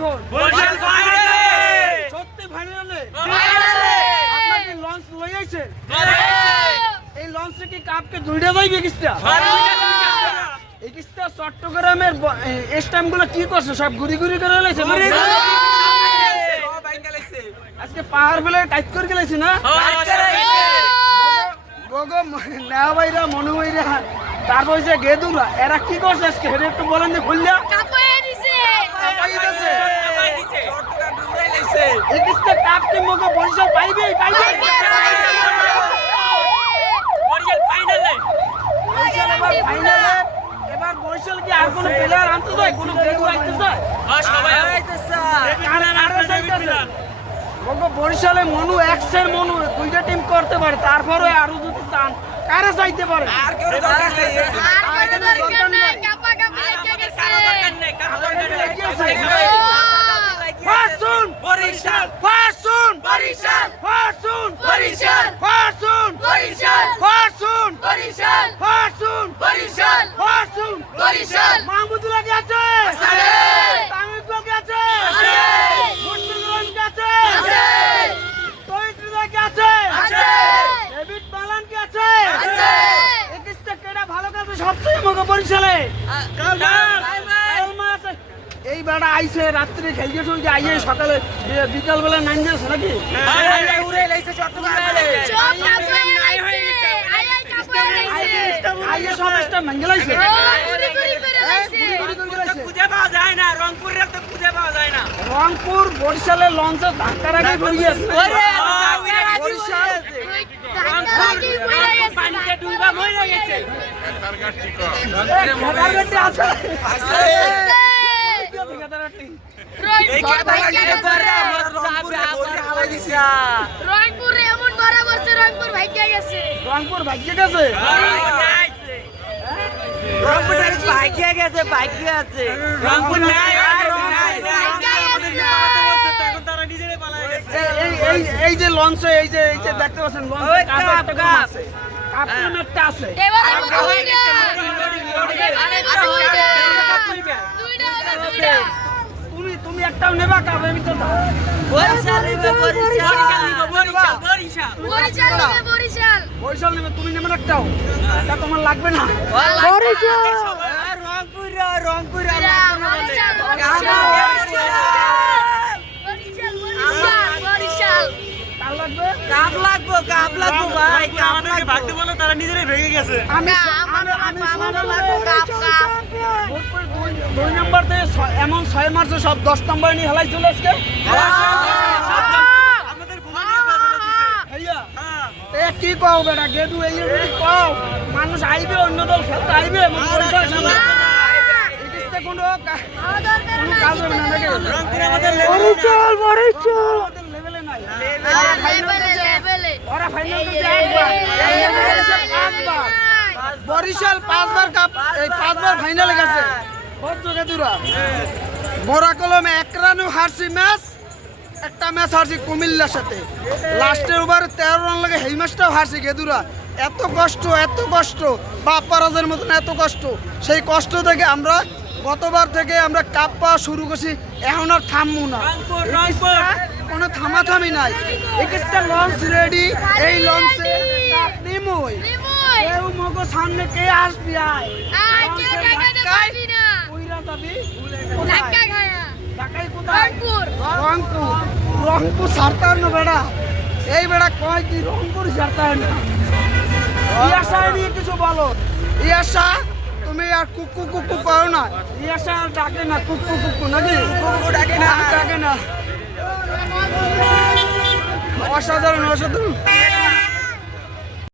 এখন বরিশাল ফাইনালে সত্যি ফাইনালে ফাইনালে আপনাকে লঞ্চ লই আইছে লড়াইছে এই লঞ্চে কি কাপকে দুইটা যাইবে কিস্তা এই কিস্তা চট্টগ্রামের স্ট্যাম্পগুলো কি করছে সব ঘুরি ঘুরি করে লাইছে আজকে পাহাড় বেলে টাইট করে গেলাইছে না গগো নেওয়া ভাইরা মনু ভাইরা তারপর যে গেদুরা এরা কি করছে আজকে হেরে একটু বলেন যে খুললা এই কিস্তা কাপকে মগো বরিশাল পাইবে বরিশাল ফাইনালে ফাইনালে এবার বরিশাল কি আর কোনো প্লেয়ার আনতে যায় কোনো গেদু আইতে যায় সবাই আইতেছে বরিশালে মনু এক্সের মনু দুইটা টিম করতে পারে তারপরে আরো যদি চান কারা চাইতে পারে আর কেউ দরকার নেই ফাসুন বরিশাল ফাসুন বরিশাল ফাসুন বরিশাল ফাসুন বরিশাল ফাসুন বরিশাল ফাসুন বরিশাল ফাসুন বরিশাল মাহমুদুল্লাহ কে আছে আছে তামিম কে আছে আছে মুশফিকুর কে আছে আছে তৌহিদুল্লাহ কে আছে আছে ডেভিড বালান কে আছে আছে একিস্তা কেডা ভালো কাছে সবচেয়ে মগো বরিশালে কালমা আছে এই বেড়া আইছে রাত্রে খেলতে চলছে আইয়ে সকালে বিকাল বেলা নাইন যাচ্ছে নাকি উড়ে লাইছে চট্টগ্রামে আইয়ে সব একটা মঙ্গলাইছে খুঁজে পাওয়া যায় না রংপুরের তো খুঁজে পাওয়া যায় না রংপুর বরিশালে লঞ্চে ধাক্কা রাখে পড়ে গেছে বরিশাল পানিতে ডুবা মরে গেছে খেদারগাটি আছে খেদারগাটি এই খেদারগাটির পরে রংপুরে দড়ি হালাই দিছে রংপুর এমন মারা পড়ছে রংপুর ভাগ্যে গেছে রংপুর ভাগ্যে গেছে রংপুরে ভাগ্যে গেছে ভাগ্যে আছে রংপুর নাই এখন তারা নিজেরাই পালায় গেছে এই যে লঞ্চে এই যে দেখতে পাচ্ছেন লঞ্চে কাপ একটা আছে কাপ একটা আছে এবারে দুইটা তুমি একটাও নেবা কাপের ভিতর বরিশাল বরিশাল নেবে তুমি নেবে না একটাও এটা তোমার লাগবে না রংপুর কার লাগবে কাপ লাগবো ভাই কাপ ভাগতে বলে তারা নিজেরাই ভেঙে গেছে দুই নম্বর থেকে এমন 6 মার্চে সব 10 নম্বর নিয়ে হেলাই চলে আজকে আমাদের ভুলে নিয়ে ফেলে দিয়েছে ভাইয়া এ কি কও বেটা গেদু এই কও মানুষ আইবে অন্য দল খেলতে আইবে কোনো কাজ হবে না নাকি রংপুর আমাদের আমাদের লেভেলে নাই ওরা ফাইনাল বরিশাল 5 বার কাপ এই 5 বার ফাইনালে গেছে গেদুরা বড়া কলমে 1 রানও হারছি ম্যাচ একটা ম্যাচ হারছি কুমিল্লার সাথে লাস্টের ওভারে 13 রান লাগে এই ম্যাচটাও হারছি গেদুরা এত কষ্ট বাপ পারাজের মতন এত কষ্ট সেই কষ্ট থেকে আমরা গতবার থেকে আমরা কাপ পাওয়া শুরু করছি এখন আর থামবো না কোনো থামাথামি নাই একটা লঞ্চ রেডি এই লঞ্চে নিমই কেউ মগো সামনে কে আসবি রংপুর সারতার না বেড়া এই বেড়া কয় কি রংপুর সারতার না ইয়াসা নিয়ে কিছু বলো ইয়াসা তুমি আর কুকু পাও না ইয়াসা ডাকে না কুকু নাকি ডাকে না অসাধারণ